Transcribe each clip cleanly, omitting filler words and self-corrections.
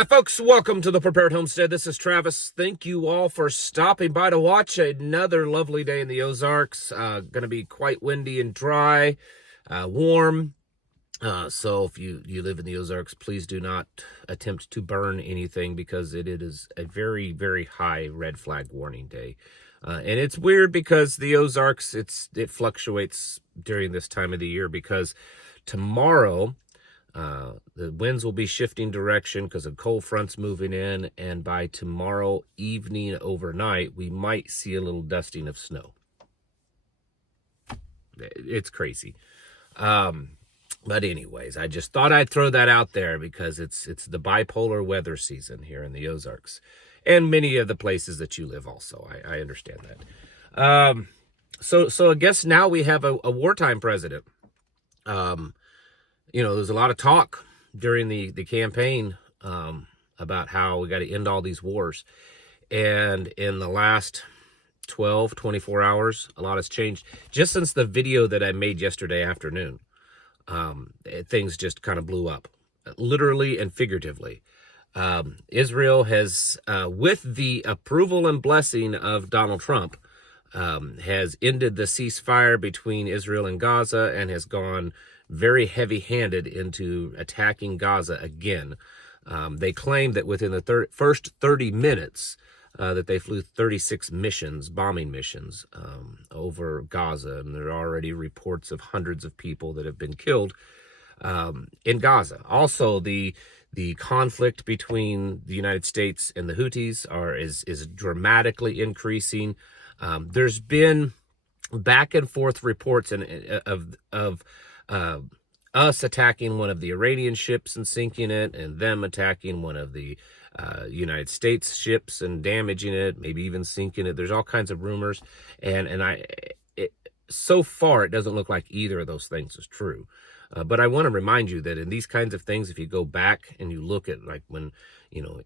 Hi, folks. Welcome to the Prepared Homestead. This is Travis. Thank you all for stopping by to watch another lovely day in the Ozarks. Going to be quite windy and dry, warm. So if you live in the Ozarks, please do not attempt to burn anything because it is a very, very high red flag warning day. And it's weird because the Ozarks, it fluctuates during this time of the year because tomorrow, the winds will be shifting direction because of cold fronts moving in, and by tomorrow evening overnight, we might see a little dusting of snow. It's crazy. But anyways, I just thought I'd throw that out there because it's the bipolar weather season here in the Ozarks and many of the places that you live also. I understand that. So I guess now we have a wartime president. There's a lot of talk during the campaign about how we got to end all these wars. And in the last 24 hours, a lot has changed. Just since the video that I made yesterday afternoon, things just kind of blew up, literally and figuratively. Israel has, with the approval and blessing of Donald Trump, has ended the ceasefire between Israel and Gaza and has gone very heavy-handed into attacking Gaza again. They claim that within the first 30 minutes that they flew 36 bombing missions over Gaza, and there are already reports of hundreds of people that have been killed in Gaza. Also, the conflict between the United States and the Houthis is dramatically increasing. There's been back and forth reports of us attacking one of the Iranian ships and sinking it, and them attacking one of the United States ships and damaging it, maybe even sinking it. There's all kinds of rumors, so far it doesn't look like either of those things is true. But I want to remind you that in these kinds of things, if you go back and you look at like when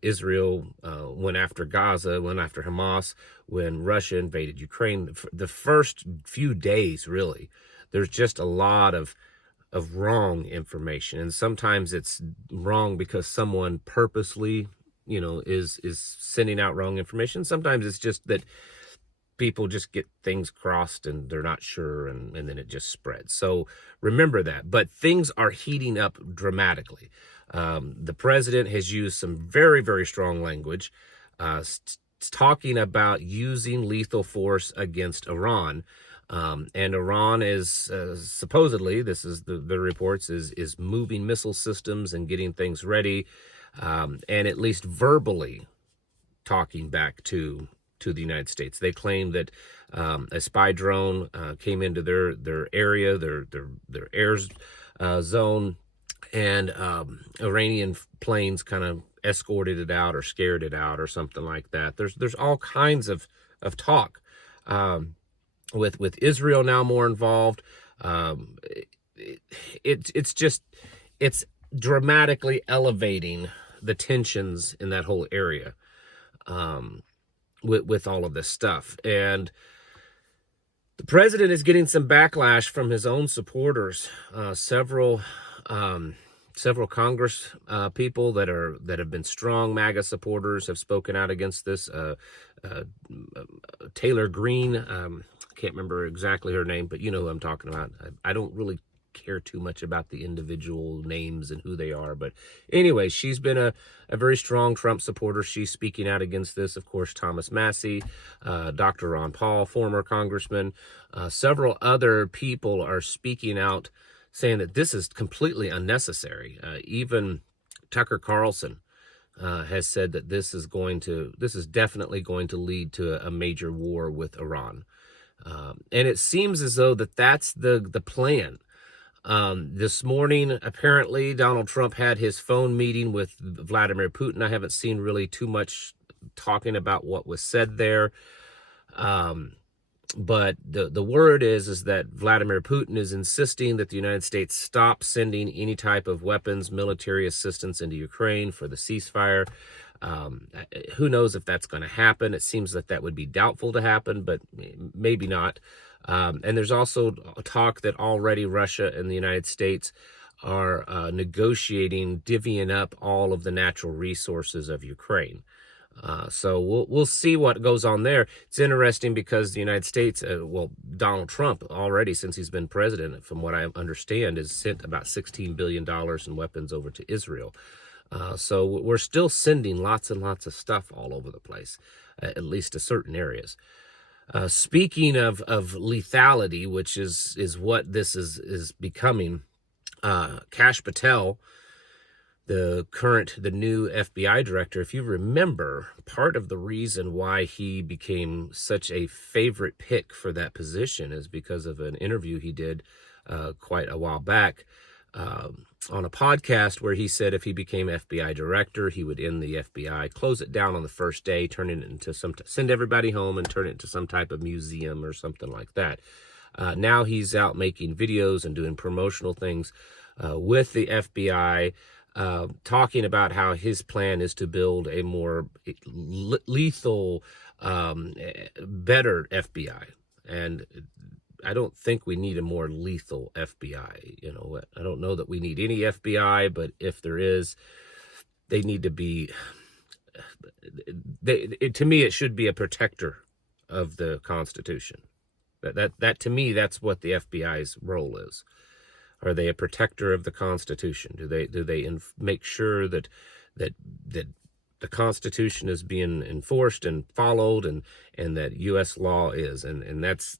Israel went after Gaza, went after Hamas, when Russia invaded Ukraine, the first few days really, there's just a lot of wrong information, and sometimes it's wrong because someone purposely is sending out wrong information. Sometimes it's just that people just get things crossed and they're not sure, and then it just spreads. So remember that. But things are heating up dramatically. The president has used some very, very strong language, talking about using lethal force against Iran. And Iran is supposedly, this is the reports, is moving missile systems and getting things ready, and at least verbally talking back to the United States. They claim that a spy drone came into their area, their air zone, and Iranian planes kind of escorted it out or scared it out or something like that. There's all kinds of talk. With Israel now more involved, it's dramatically elevating the tensions in that whole area with all of this stuff. And the president is getting some backlash from his own supporters. Several Congress people that have been strong MAGA supporters have spoken out against this. Taylor Greene, can't remember exactly her name, but you know who I'm talking about. I don't really care too much about the individual names and who they are, but anyway, she's been a very strong Trump supporter. She's speaking out against this. Of course, Thomas Massie, Dr. Ron Paul, former congressman, several other people are speaking out, saying that this is completely unnecessary. Even Tucker Carlson has said that this is definitely going to lead to a major war with Iran. And it seems as though that's the plan. This morning, apparently, Donald Trump had his phone meeting with Vladimir Putin. I haven't seen really too much talking about what was said there. But the word is that Vladimir Putin is insisting that the United States stop sending any type of weapons, military assistance into Ukraine for the ceasefire. Who knows if that's going to happen? It seems that would be doubtful to happen, but maybe not. And there's also talk that already Russia and the United States are negotiating divvying up all of the natural resources of Ukraine. So we'll see what goes on there. It's interesting because the United States, Donald Trump already, since he's been president, from what I understand, has sent about $16 billion in weapons over to Israel. So we're still sending lots and lots of stuff all over the place, at least to certain areas. Speaking of lethality, which is what this is becoming, Kash Patel, the new FBI director, if you remember, part of the reason why he became such a favorite pick for that position is because of an interview he did quite a while back on a podcast where he said if he became FBI director, he would end the FBI, close it down on the first day, turn it into send everybody home and turn it into some type of museum or something like that. Now he's out making videos and doing promotional things with the FBI, talking about how his plan is to build a more lethal, better FBI. And I don't think we need a more lethal FBI. You know, I don't know that we need any FBI, but if there is, they need to be, to me, it should be a protector of the Constitution. That to me, that's what the FBI's role is. Are they a protector of the Constitution? Do they make sure that the Constitution is being enforced and followed, and that U.S. law is, and that's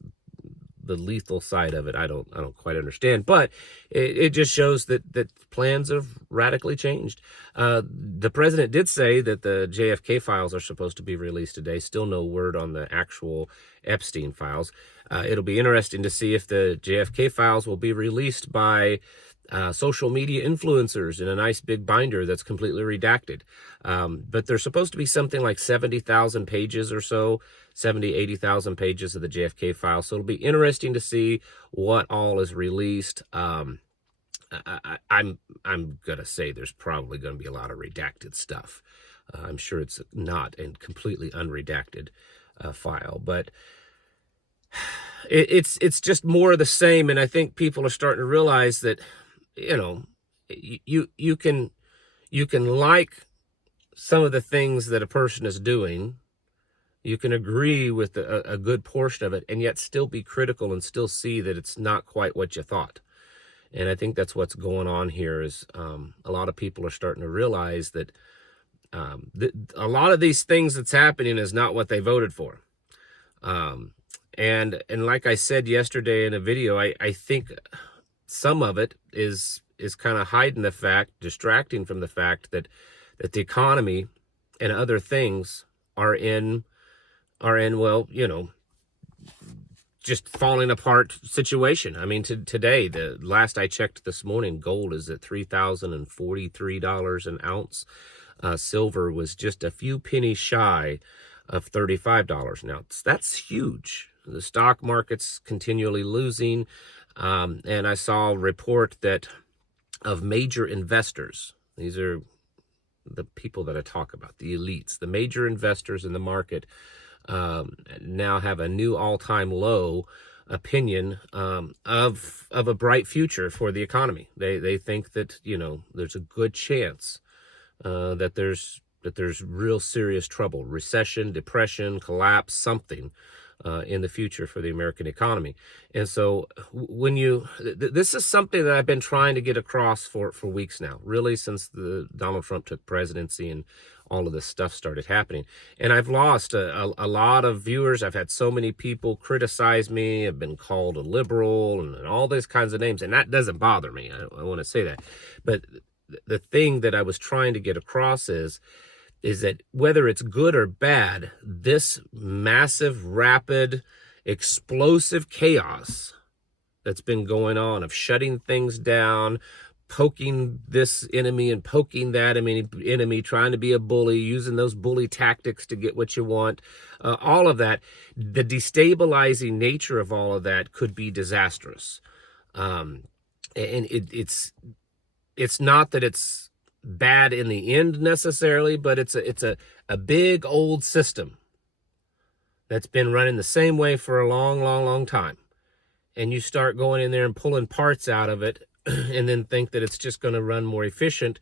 the lethal side of it. I don't quite understand, but it just shows that plans have radically changed. The president did say that the JFK files are supposed to be released today. Still no word on the actual Epstein files. It'll be interesting to see if the JFK files will be released by social media influencers in a nice big binder that's completely redacted. But there's supposed to be something like 70,000 pages or so, 80,000 pages of the JFK file. So it'll be interesting to see what all is released. I'm gonna say there's probably gonna be a lot of redacted stuff. I'm sure it's not a completely unredacted file, but it's just more of the same. And I think people are starting to realize that, you know, you can like some of the things that a person is doing. You can agree with a good portion of it and yet still be critical and still see that it's not quite what you thought. And I think that's what's going on here is a lot of people are starting to realize that a lot of these things that's happening is not what they voted for. And like I said yesterday in a video, I think some of it is kind of hiding the fact, distracting from the fact that the economy and other things are in, well, you know, just falling apart situation. I mean, today, the last I checked this morning, gold is at $3,043 an ounce. Silver was just a few pennies shy of $35 an ounce. That's huge. The stock market's continually losing. And I saw a report that of major investors, these are the people that I talk about, the elites, the major investors in the market, now have a new all-time low opinion of a bright future for the economy. They think that, you know, there's a good chance that there's real serious trouble, recession, depression, collapse, something in the future for the American economy. And so when this is something that I've been trying to get across for weeks now, really since Donald Trump took presidency and all of this stuff started happening. And I've lost a lot of viewers. I've had so many people criticize me. I've been called a liberal and all these kinds of names. And that doesn't bother me. I want to say that. But the thing that I was trying to get across is that whether it's good or bad, this massive, rapid, explosive chaos that's been going on of shutting things down, poking this enemy and poking that enemy, trying to be a bully, using those bully tactics to get what you want, all of that, the destabilizing nature of all of that could be disastrous. And it's not that it's bad in the end necessarily, but it's a big old system that's been running the same way for a long time. And you start going in there and pulling parts out of it, and then think that it's just going to run more efficient.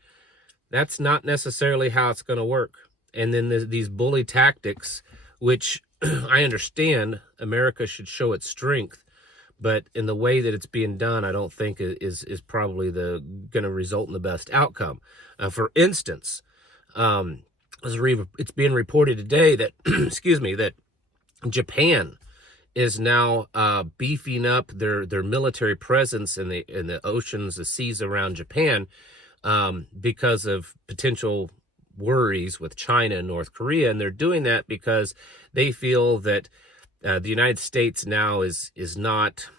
That's not necessarily how it's going to work. And then these bully tactics, which I understand America should show its strength, but in the way that it's being done, I don't think is probably going to result in the best outcome. For instance, it's being reported today that, excuse me, that Japan is now beefing up their military presence in the oceans, the seas around Japan, because of potential worries with China and North Korea. And they're doing that because they feel that the United States now is not,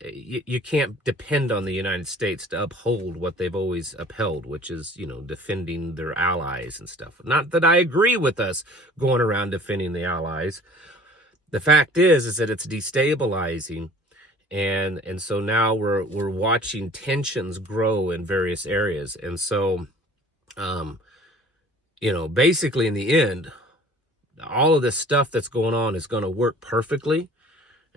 you can't depend on the United States to uphold what they've always upheld, which is, defending their allies and stuff. Not that I agree with us going around defending the allies. The fact is that it's destabilizing. And so now we're watching tensions grow in various areas. And so, basically in the end, all of this stuff that's going on is going to work perfectly.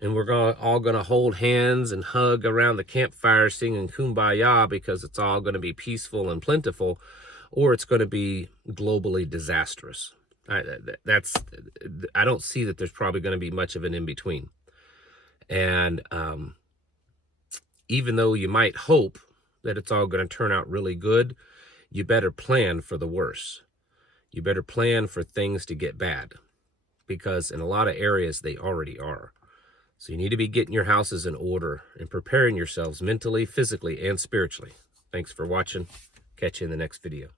And we're all going to hold hands and hug around the campfire singing Kumbaya because it's all going to be peaceful and plentiful, or it's going to be globally disastrous. I don't see that there's probably going to be much of an in-between. And even though you might hope that it's all going to turn out really good, you better plan for the worst. You better plan for things to get bad, because in a lot of areas they already are. So you need to be getting your houses in order and preparing yourselves mentally, physically, and spiritually. Thanks for watching. Catch you in the next video.